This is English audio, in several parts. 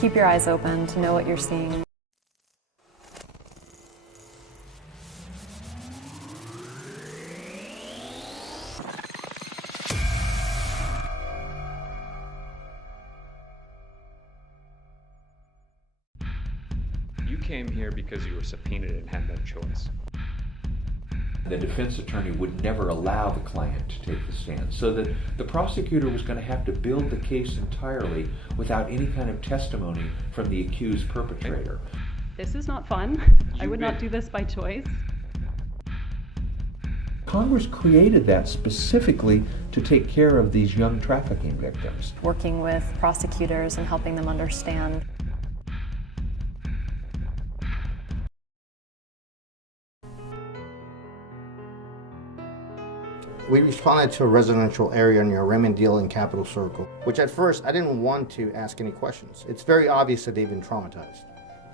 Keep your eyes open to know what you're seeing. You came here because you were subpoenaed and had no choice. The defense attorney would never allow the client to take the stand, so that the prosecutor was going to have to build the case entirely without any kind of testimony from the accused perpetrator. This is not fun. I would not do this by choice. Congress created that specifically to take care of these young trafficking victims. Working with prosecutors and helping them understand. We responded to a residential area near Remendale and Capitol Circle, which at first I didn't want to ask any questions. It's very obvious that they've been traumatized.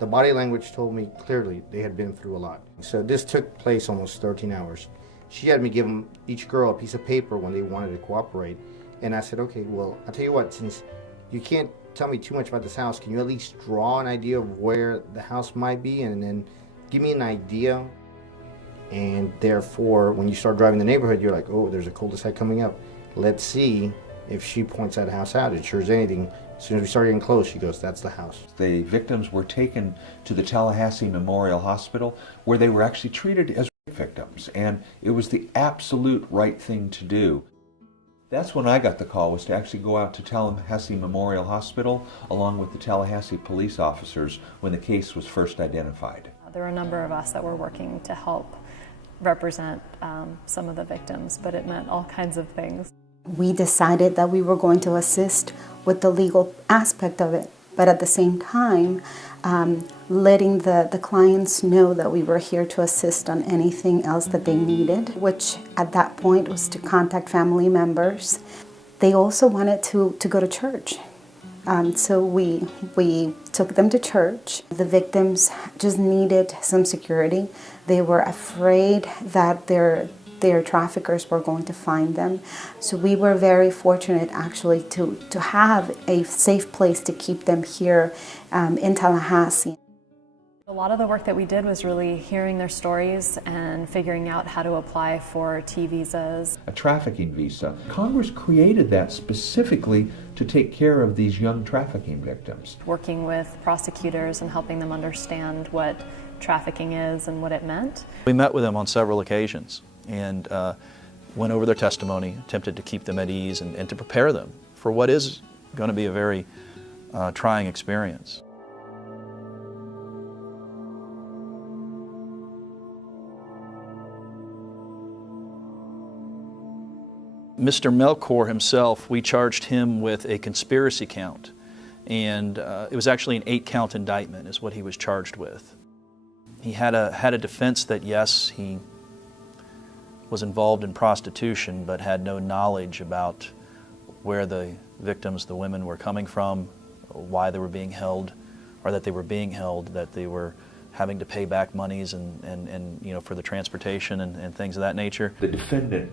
The body language told me clearly they had been through a lot. So this took place almost 13 hours. She had me give them, each girl, a piece of paper when they wanted to cooperate. And I said, okay, well, I'll tell you what, since you can't tell me too much about this house, can you at least draw an idea of where the house might be and then give me an idea? And therefore, when you start driving the neighborhood, you're like, oh, there's a cul-de-sac coming up. Let's see if she points that house out. It sure as anything, as soon as we start getting close, she goes, that's the house. The victims were taken to the Tallahassee Memorial Hospital, where they were actually treated as rape victims, and it was the absolute right thing to do. That's when I got the call, was to actually go out to Tallahassee Memorial Hospital along with the Tallahassee police officers when the case was first identified. There were a number of us that were working to help represent some of the victims, but it meant all kinds of things. We decided that we were going to assist with the legal aspect of it, but at the same time, letting the clients know that we were here to assist on anything else that they needed, which at that point was to contact family members. They also wanted to go to church. So we took them to church. The victims just needed some security. They were afraid that their traffickers were going to find them. So we were very fortunate actually to have a safe place to keep them here in Tallahassee. A lot of the work that we did was really hearing their stories and figuring out how to apply for T visas. A trafficking visa. Congress created that specifically to take care of these young trafficking victims. Working with prosecutors and helping them understand what trafficking is and what it meant. We met with them on several occasions and went over their testimony, attempted to keep them at ease and to prepare them for what is going to be a very trying experience. Mr. Melkor himself, we charged him with a conspiracy count, and it was actually an 8-count indictment is what he was charged with. He had a defense that yes, he was involved in prostitution, but had no knowledge about where the victims, the women, were coming from, why they were being held, or that they were being held, that they were having to pay back monies and you know, for the transportation and things of that nature. The defendant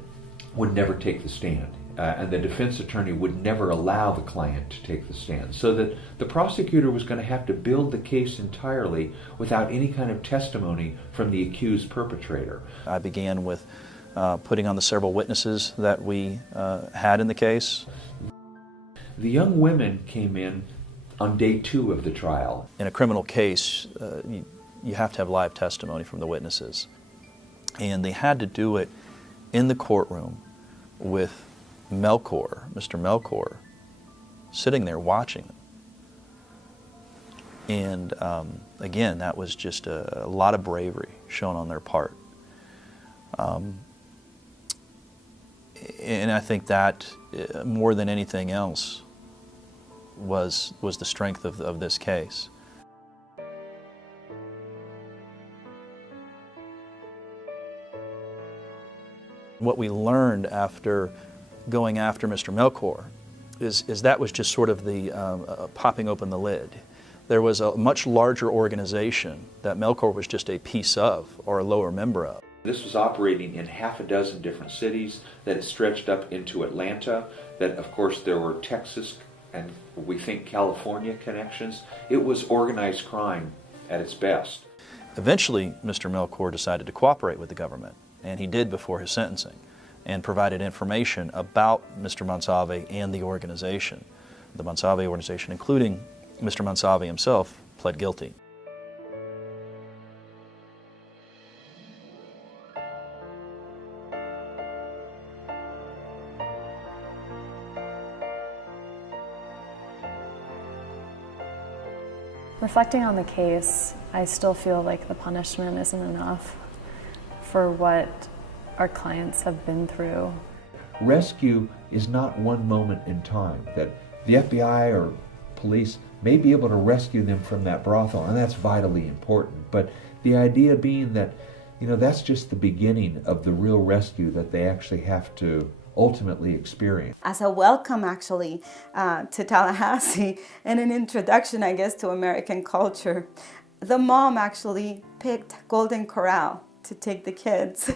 would never take the stand, and the defense attorney would never allow the client to take the stand, so that the prosecutor was going to have to build the case entirely without any kind of testimony from the accused perpetrator. I began with putting on the several witnesses that we had in the case. The young women came in on day 2 of the trial. In a criminal case, you have to have live testimony from the witnesses, and they had to do it in the courtroom with Melkor, Mr. Melkor, sitting there watching them. And again, that was just a lot of bravery shown on their part. And I think that, more than anything else, was the strength of this case. What we learned after going after Mr. Melkor is that was just sort of the popping open the lid. There was a much larger organization that Melkor was just a piece of, or a lower member of. This was operating in half a dozen different cities, that it stretched up into Atlanta, that of course there were Texas and We think California connections. It was organized crime at its best. Eventually, Mr. Melchor decided to cooperate with the government, and he did before his sentencing, and provided information about Mr. Monsalve and the organization. The Monsalve organization, including Mr. Monsalve himself, pled guilty. Reflecting on the case, I still feel like the punishment isn't enough for what our clients have been through. Rescue is not one moment in time, that the FBI or police may be able to rescue them from that brothel, and that's vitally important. But the idea being that, that's just the beginning of the real rescue that they actually have to ultimately experience. As a welcome, actually, to Tallahassee and an introduction, I guess, to American culture, the mom actually picked Golden Corral to take the kids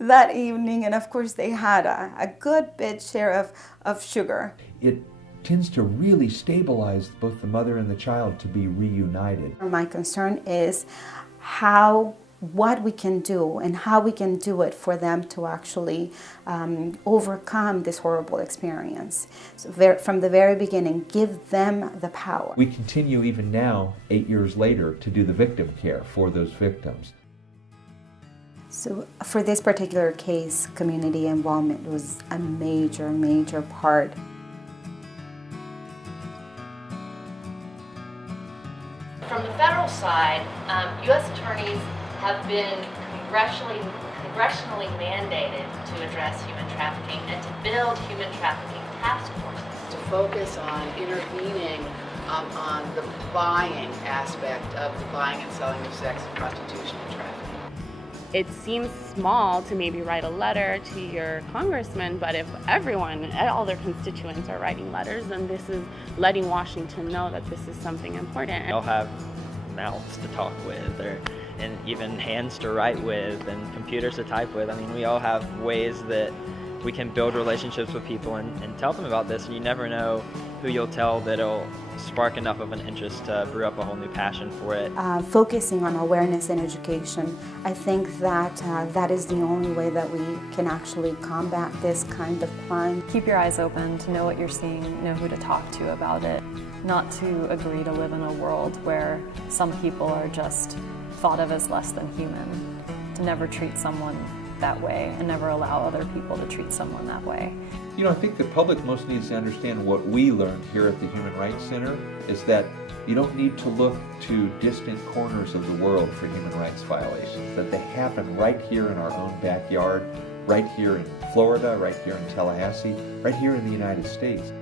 that evening, and of course they had a good bit share of sugar. It tends to really stabilize both the mother and the child to be reunited. My concern is what we can do and how we can do it for them to actually overcome this horrible experience. So from the very beginning, give them the power. We continue even now, 8 years later, to do the victim care for those victims. So for this particular case, community involvement was a major, major part. From the federal side, U.S. attorneys have been congressionally mandated to address human trafficking and to build human trafficking task forces. To focus on intervening on the buying aspect of the buying and selling of sex and prostitution and trafficking. It seems small to maybe write a letter to your congressman, but if everyone, all their constituents are writing letters, then this is letting Washington know that this is something important. They'll have mouths to talk with, and even hands to write with, and computers to type with. I mean, we all have ways that we can build relationships with people and tell them about this, and you never know who you'll tell that'll spark enough of an interest to brew up a whole new passion for it. Focusing on awareness and education, I think that that is the only way that we can actually combat this kind of crime. Keep your eyes open to know what you're seeing, know who to talk to about it, not to agree to live in a world where some people are just thought of as less than human, to never treat someone that way and never allow other people to treat someone that way. I think the public most needs to understand what we learned here at the Human Rights Center is that you don't need to look to distant corners of the world for human rights violations, that they happen right here in our own backyard, right here in Florida, right here in Tallahassee, right here in the United States.